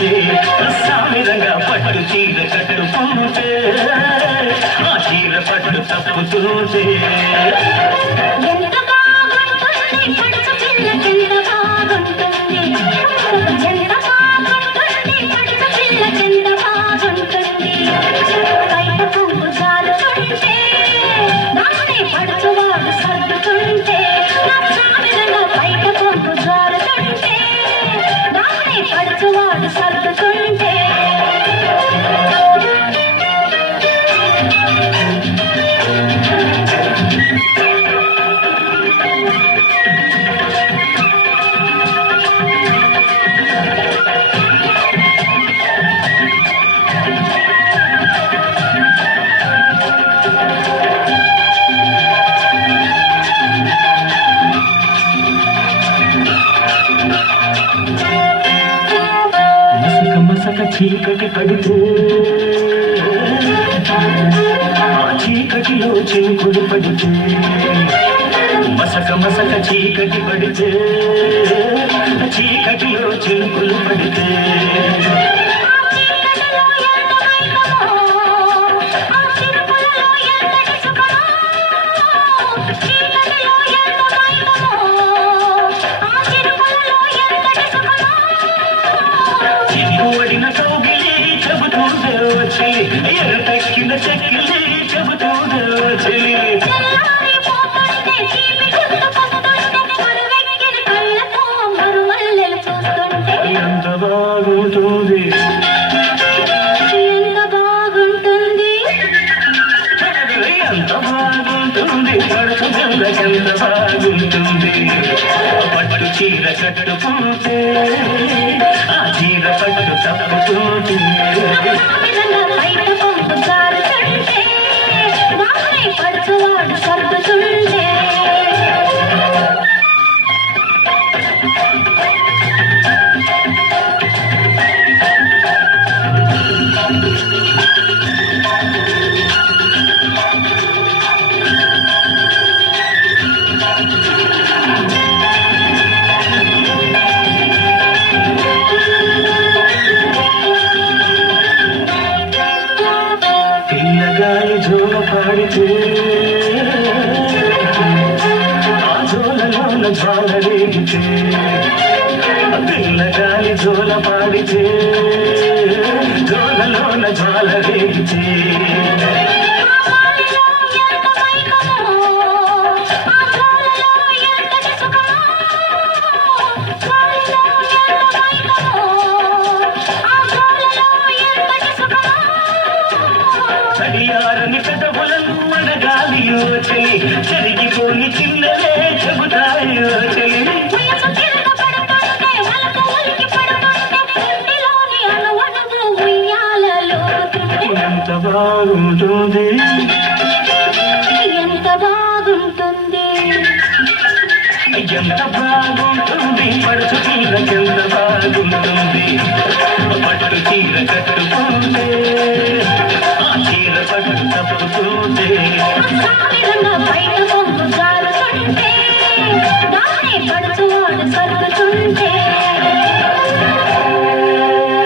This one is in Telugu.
తప్పుతుంటే సామిరంగా పట్టు చీర కట్టుకుంటే ఆ చీర పట్టు తప్పుతుంటే చీకటి పడితే ఆ చీకటిలో చినుకులు పడితే మసక మసక చీకటి పడితే చీకటిలో చినుకులు పడితే ఎరటెక్కిన చెక్కిలి చెబుతూనే చెలి ఎంత బాగుంటుంది ఎంత బాగుంటుంది పడుతు ఎంత బాగుంటుంది పట్టు చీర కట్టుకుంటే ఆ చీర పట్టు తప్పుతుంది పిల్లగాలి జోల పాడితే ఆ జోలలోన జ్వాల రేగితే పిల్లగాలి జోల పాడితే జోలలోన జ్వాల రేగితే చడియారని పెదవులను అడగాలి యోచని చెరిగిపోని చిన్నలే చెబుతాయి యోచని ఎంత బాగుంటుంది ఎంత బాగుంటుంది ఎంత బాగుంటుంది పడుచు చీరకెంత బాగుంటుంది పట్టు చీర కట్టుకుంటే ఆ చీర పట్టు తప్పుతుంటే